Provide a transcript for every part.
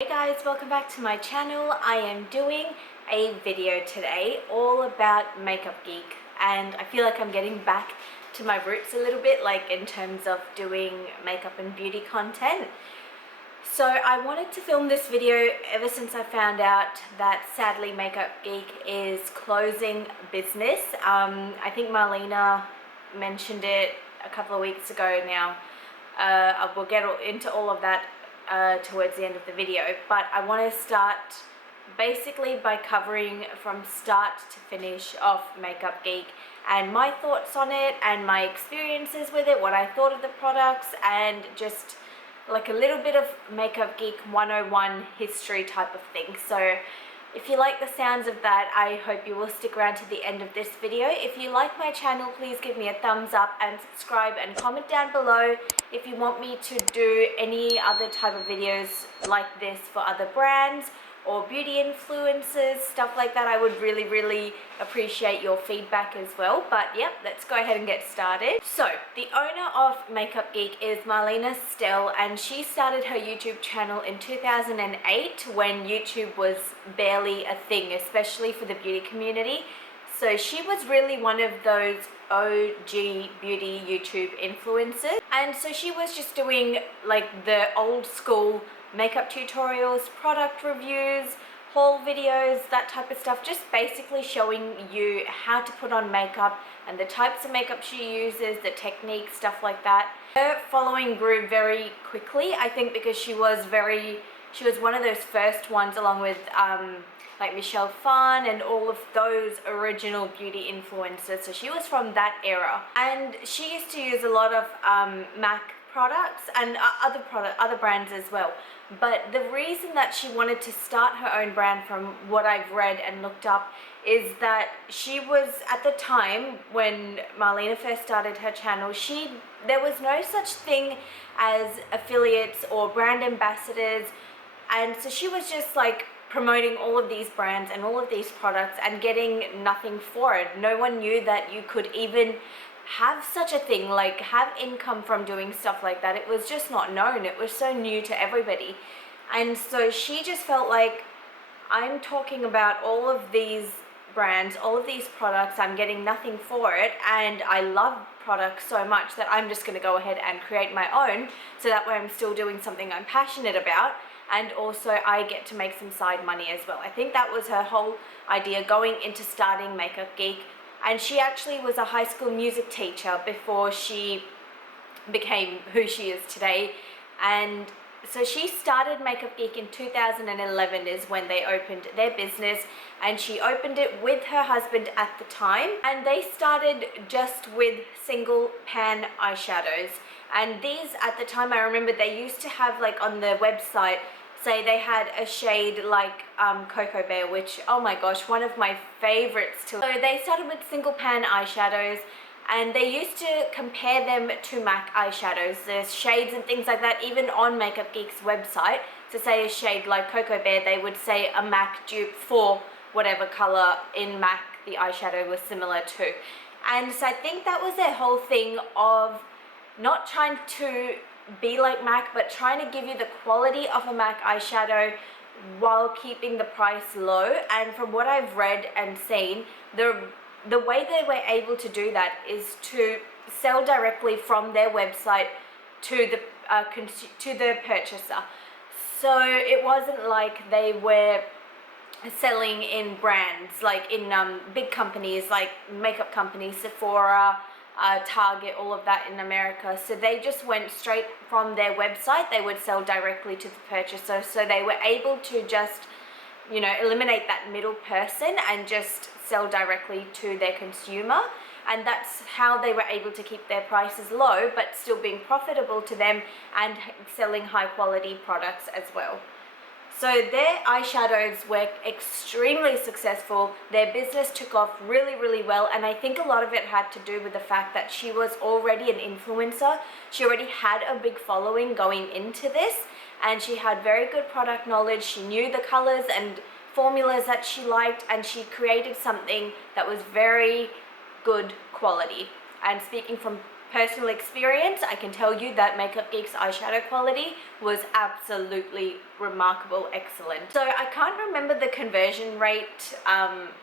Hey guys, welcome back to my channel. I am doing a video today all about Makeup Geek, and I feel like I'm getting back to my roots a little bit, like in terms of doing makeup and beauty content. So I wanted to film this video ever since I found out that sadly Makeup Geek is closing business. I think Marlena mentioned it a couple of weeks ago now. I will get into all of that towards the end of the video, but I want to start basically by covering from start to finish of Makeup Geek and my thoughts on it and my experiences with it, what I thought of the products, and just like a little bit of Makeup Geek 101 history type of thing. So if you like the sounds of that, I hope you will stick around to the end of this video. If you like my channel, please give me a thumbs up and subscribe, and comment down below if you want me to do any other type of videos like this for other brands or beauty influencers, stuff like that. I would really appreciate your feedback as well. But yeah, let's go ahead and get started. So the owner of Makeup Geek is Marlena Stell, and she started her YouTube channel in 2008 when YouTube was barely a thing, especially for the beauty community. So she was really one of those OG beauty YouTube influencers, and so she was just doing like the old school makeup tutorials, product reviews, haul videos, that type of stuff, just basically showing you how to put on makeup and the types of makeup she uses, the techniques, stuff like that. Her following grew very quickly, I think, because she was one of those first ones, along with like Michelle Phan and all of those original beauty influencers. So she was from that era, and she used to use a lot of MAC products and other brands as well. But the reason that she wanted to start her own brand, from what I've read and looked up, is that she was, at the time when Marlena first started her channel, there was no such thing as affiliates or brand ambassadors, and so she was just like promoting all of these brands and all of these products and getting nothing for it. No one knew that you could even have such a thing, like have income from doing stuff like that. It was just not known. It was so new to everybody. And so she just felt like, I'm talking about all of these brands, all of these products, I'm getting nothing for it, and I love products so much that I'm just going to go ahead and create my own, so that way I'm still doing something I'm passionate about, and also I get to make some side money as well. I think that was her whole idea going into starting Makeup Geek. And she actually was a high school music teacher before she became who she is today. And so she started Makeup Geek in 2011 is when they opened their business, and she opened it with her husband at the time. And they started just with single pan eyeshadows. And these, at the time, I remember they used to have, like, on the website, say they had a shade like Cocoa Bear, which, oh my gosh, one of my favorites. So they started with single pan eyeshadows, and they used to compare them to MAC eyeshadows. There's shades and things like that even on Makeup Geek's website. To say a shade like Cocoa Bear, they would say a MAC dupe for whatever color in MAC the eyeshadow was similar to. And so I think that was their whole thing of not trying to be like MAC, but trying to give you the quality of a MAC eyeshadow while keeping the price low. And from what I've read and seen, the way they were able to do that is to sell directly from their website to the purchaser. So it wasn't like they were selling in brands, like in big companies like makeup companies, Sephora, Target, all of that in America. So they just went straight from their website. They would sell directly to the purchaser. So they were able to just, you know, eliminate that middle person and just sell directly to their consumer. And that's how they were able to keep their prices low, but still being profitable to them and selling high quality products as well. So their eyeshadows were extremely successful. Their business took off really well, and I think a lot of it had to do with the fact that she was already an influencer. She already had a big following going into this, and she had very good product knowledge. She knew the colors and formulas that she liked, and she created something that was very good quality. And speaking from personal experience, I can tell you that Makeup Geek's eyeshadow quality was absolutely remarkable, excellent. So I can't remember the conversion rate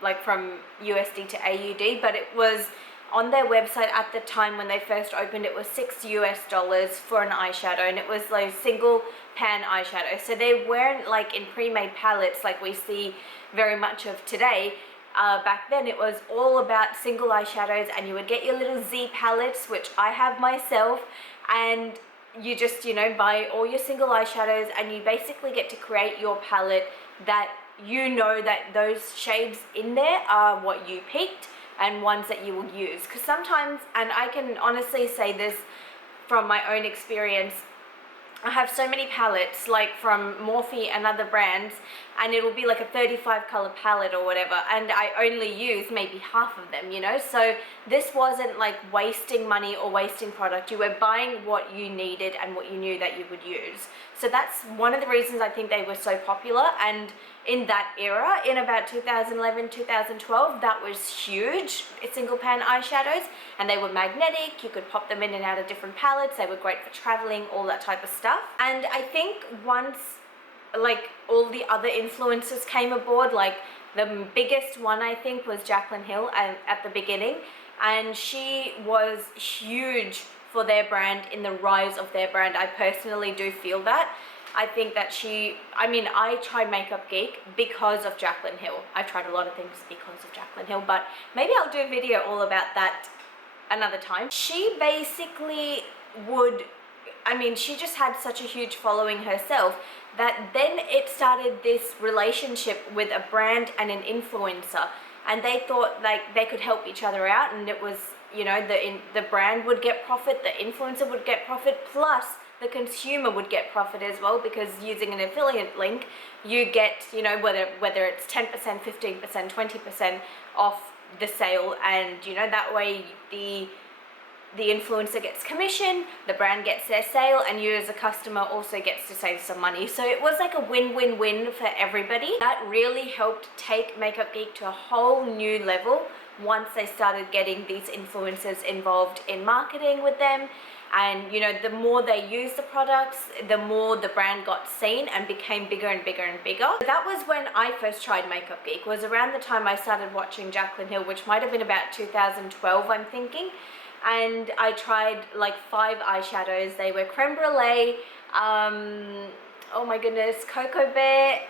like from USD to AUD, but it was on their website at the time when they first opened, it was $6 for an eyeshadow, and it was like single pan eyeshadow. So they weren't like in pre-made palettes like we see very much of today. Back then it was all about single eyeshadows, and you would get your little Z palettes, which I have myself, and you just, you know, buy all your single eyeshadows, and you basically get to create your palette that you know that those shades in there are what you picked and ones that you will use. Because sometimes, and I can honestly say this from my own experience, I have so many palettes like from Morphe and other brands, and it'll be like a 35 color palette or whatever, and I only use maybe half of them, you know. So this wasn't like wasting money or wasting product. You were buying what you needed and what you knew that you would use. So that's one of the reasons I think they were so popular. And in that era, in about 2011, 2012, that was huge, single pan eyeshadows, and they were magnetic. You could pop them in and out of different palettes. They were great for traveling, all that type of stuff. And I think once like all the other influencers came aboard, like the biggest one I think was Jaclyn Hill at the beginning, and she was huge for their brand, in the rise of their brand. I personally do feel that. I think that I mean, I tried Makeup Geek because of Jaclyn Hill. I've tried a lot of things because of Jaclyn Hill, but maybe I'll do a video all about that another time. She basically would, I mean, she just had such a huge following herself that then it started this relationship with a brand and an influencer, and they thought like they could help each other out, and it was, you know, the brand would get profit, the influencer would get profit, plus the consumer would get profit as well, because using an affiliate link, you get, you know, whether it's 10%, 15%, 20% off the sale, and, you know, that way the influencer gets commission, the brand gets their sale, and you as a customer also gets to save some money. So it was like a win-win-win for everybody. That really helped take Makeup Geek to a whole new level once they started getting these influencers involved in marketing with them. And, you know, the more they used the products, the more the brand got seen and became bigger and bigger and bigger. That was when I first tried Makeup Geek, was around the time I started watching Jaclyn Hill, which might have been about 2012, I'm thinking. And I tried like 5 eyeshadows. They were Creme Brulee, oh my goodness, Cocoa Bear,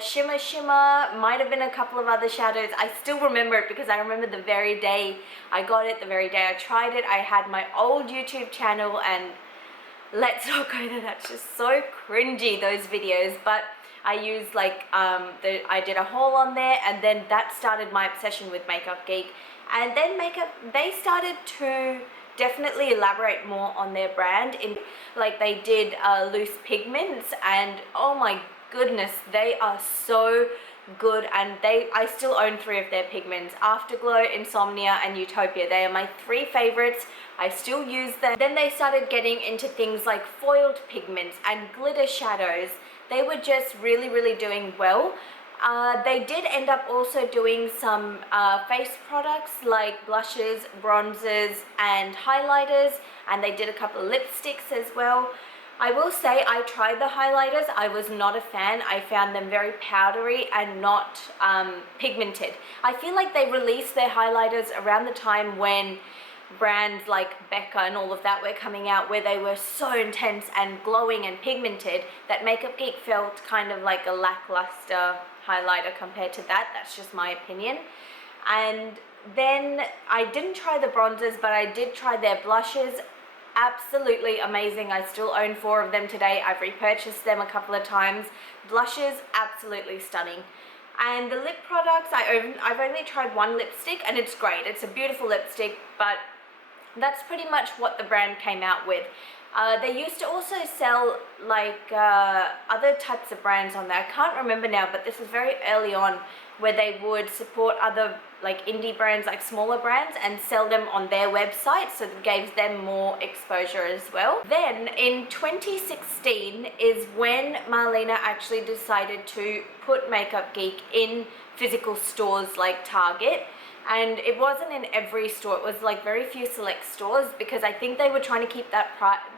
Shimmer Shimmer, might have been a couple of other shadows. I still remember it because I remember the very day I got it, the very day I tried it. I had my old YouTube channel, and let's not go there, that's just so cringy, those videos. But I used like, I did a haul on there, and then that started my obsession with Makeup Geek. And then they started to definitely elaborate more on their brand, in like they did loose pigments, and oh my goodness, they are so good. And I still own 3 of their pigments, Afterglow, Insomnia, and Utopia. They are my 3 favorites. I still use them. Then they started getting into things like foiled pigments and glitter shadows. They were just really, really doing well. They did end up also doing some face products like blushes, bronzers, and highlighters, and they did a couple of lipsticks as well. I will say I tried the highlighters. I was not a fan. I found them very powdery and not pigmented. I feel like they released their highlighters around the time when brands like Becca and all of that were coming out, where they were so intense and glowing and pigmented that Makeup Geek felt kind of like a lackluster highlighter compared to that. That's just my opinion. And then I didn't try the bronzers, but I did try their blushes. Absolutely amazing. I still own 4 of them today. I've repurchased them a couple of times. Blushes, absolutely stunning. And the lip products, I've only tried 1 lipstick, and it's great. It's a beautiful lipstick, but that's pretty much what the brand came out with. They used to also sell like other types of brands on there. I can't remember now, but this was very early on, where they would support other like indie brands, like smaller brands, and sell them on their website, so it gave them more exposure as well. Then in 2016 is when Marlena actually decided to put Makeup Geek in physical stores like Target. and it wasn't in every store. It was like very few select stores, because I think they were trying to keep that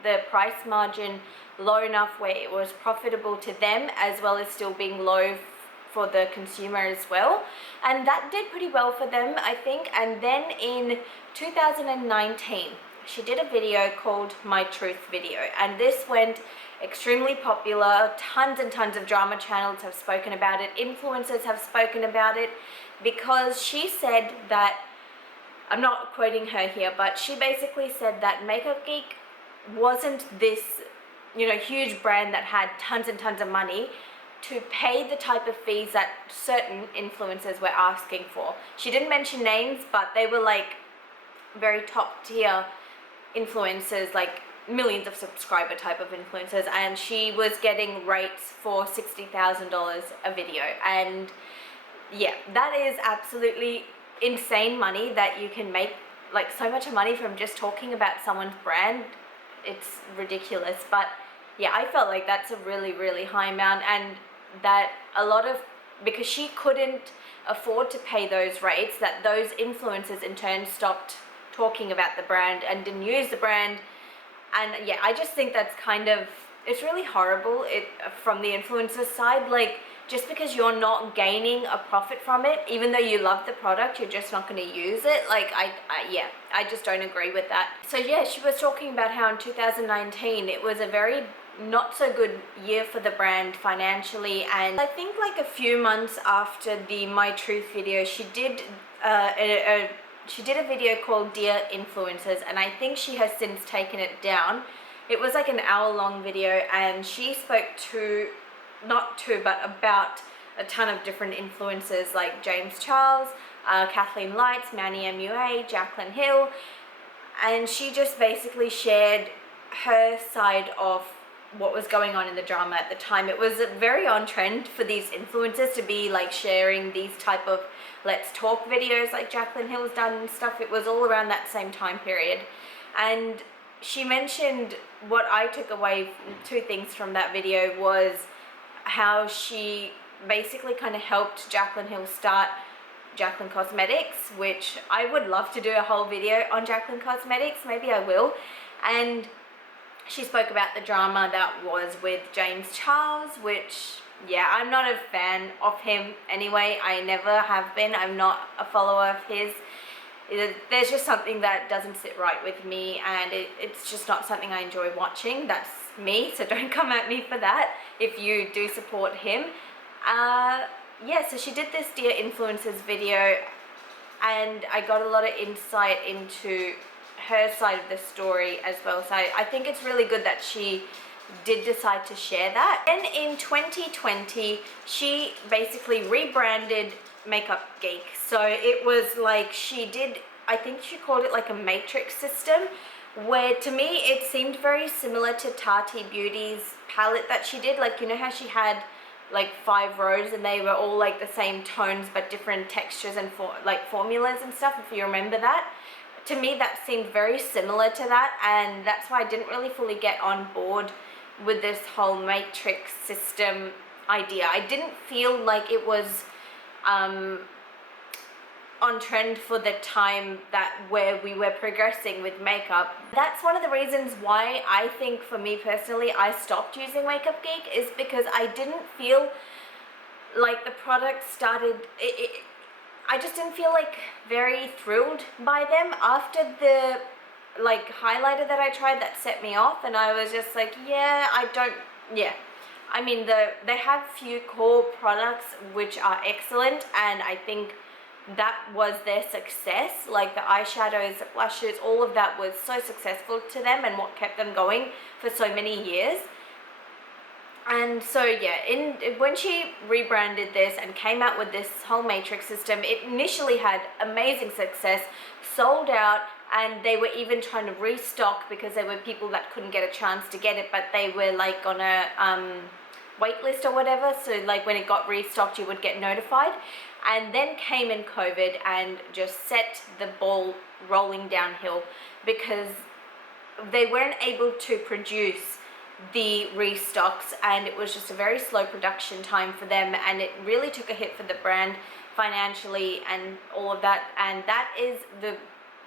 the price margin low enough where it was profitable to them, as well as still being low for the consumer as well. And that did pretty well for them, I think. And then in 2019, she did a video called My Truth Video, and this went extremely popular. Tons and tons of drama channels have spoken about it, influencers have spoken about it, because she said that, I'm not quoting her here, but she basically said that Makeup Geek wasn't this, you know, huge brand that had tons and tons of money to pay the type of fees that certain influencers were asking for. She didn't mention names, but they were like very top tier influencers, like millions of subscriber type of influencers, and she was getting rates for $60,000 a video. And yeah, that is absolutely insane money that you can make, like so much money from just talking about someone's brand. It's ridiculous. But yeah, I felt like that's a really, really high amount, and that a lot of, because she couldn't afford to pay those rates, that those influencers in turn stopped talking about the brand and didn't use the brand. And yeah, I just think that's kind of, it's really horrible from the influencer side. Like, just because you're not gaining a profit from it, even though you love the product, you're just not going to use it. Like, yeah, I just don't agree with that. So yeah, she was talking about how in 2019 it was a very not so good year for the brand financially. And I think like a few months after the My Truth video, she did a video called Dear Influencers, and I think she has since taken it down. It was like an hour-long video, and she spoke to, but about a ton of different influencers like James Charles, Kathleen Lights, Manny MUA, Jaclyn Hill, and she just basically shared her side of what was going on in the drama at the time. It was very on trend for these influencers to be like sharing these type of let's talk videos like Jaclyn Hill's done and stuff. It was all around that same time period. And she mentioned, what I took away, two things from that video, was how she basically kind of helped Jaclyn Hill start Jaclyn Cosmetics, which I would love to do a whole video on Jaclyn Cosmetics, maybe I will. And she spoke about the drama that was with James Charles, which, yeah, I'm not a fan of him anyway. I never have been. I'm not a follower of his. There's just something that doesn't sit right with me, and it's just not something I enjoy watching. That's me, so don't come at me for that if you do support him. Yeah, so she did this Dear Influencers video, and I got a lot of insight into her side of the story as well. So I think it's really good that she did decide to share that. Then in 2020, she basically rebranded Makeup Geek. So it was like she did, I think she called it like a matrix system, where to me it seemed very similar to Tati Beauty's palette that she did. Like, you know how she had like 5 rows and they were all like the same tones but different textures and like formulas and stuff, if you remember that. To me that seemed very similar to that, and that's why I didn't really fully get on board with this whole matrix system idea. I didn't feel like it was on trend for the time that where we were progressing with makeup. That's one of the reasons why I think, for me personally, I stopped using Makeupgeek, is because I didn't feel like the product started, I just didn't feel like very thrilled by them after the like highlighter that I tried that set me off, and I was just like, yeah, I mean, they have few core products which are excellent, and I think that was their success. Like the eyeshadows, the blushes, all of that was so successful to them and what kept them going for so many years. And so yeah, when she rebranded this and came out with this whole matrix system, it initially had amazing success, sold out, and they were even trying to restock because there were people that couldn't get a chance to get it, but they were like on a wait list or whatever, so like when it got restocked you would get notified. And then came in COVID and just set the ball rolling downhill, because they weren't able to produce the restocks, and it was just a very slow production time for them, and it really took a hit for the brand financially and all of that, and that is the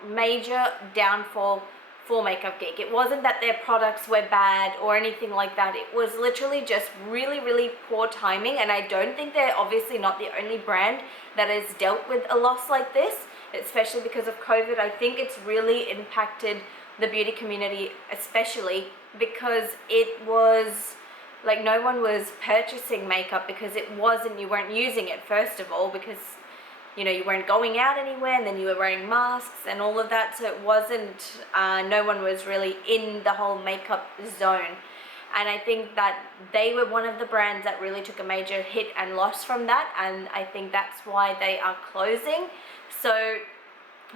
major downfall for Makeup Geek. It wasn't that their products were bad or anything like that. It was literally just really poor timing, and I don't think they're obviously not the only brand that has dealt with a loss like this, especially because of COVID. I think it's really impacted the beauty community, especially because it was like no one was purchasing makeup because you weren't using it, first of all, because you know, you weren't going out anywhere, and then you were wearing masks and all of that, so it wasn't, no one was really in the whole makeup zone. And I think that they were one of the brands that really took a major hit and loss from that, and I think that's why they are closing. So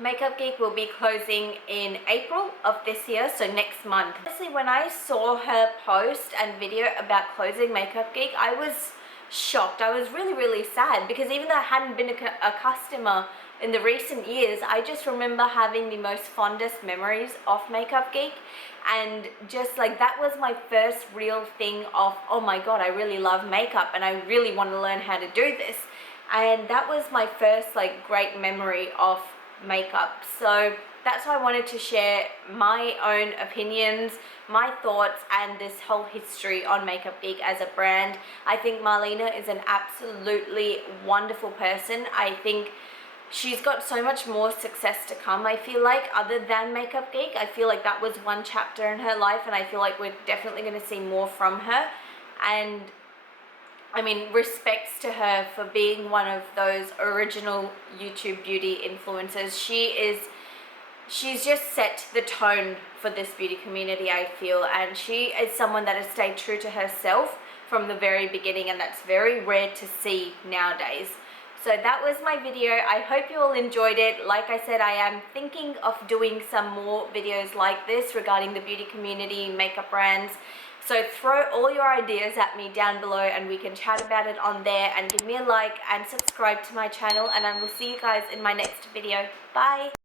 Makeup Geek will be closing in April of this year, so next month. Honestly, when I saw her post and video about closing Makeup Geek, I was shocked. I was really sad, because even though I hadn't been a customer in the recent years, I just remember having the most fondest memories of Makeup Geek, and just like that was my first real thing of, oh my god, I really love makeup and I really want to learn how to do this. And that was my first like great memory of makeup. So that's why I wanted to share my own opinions, my thoughts, and this whole history on Makeup Geek as a brand. I think Marlena is an absolutely wonderful person. I think she's got so much more success to come, I feel like, other than Makeup Geek. I feel like that was one chapter in her life, and I feel like we're definitely going to see more from her. And I mean, respects to her for being one of those original YouTube beauty influencers. She's just set the tone for this beauty community, I feel, and she is someone that has stayed true to herself from the very beginning, and that's very rare to see nowadays. So that was my video. I hope you all enjoyed it. Like I said, I am thinking of doing some more videos like this regarding the beauty community, makeup brands. So throw all your ideas at me down below, and we can chat about it on there, and give me a like and subscribe to my channel, and I will see you guys in my next video. Bye!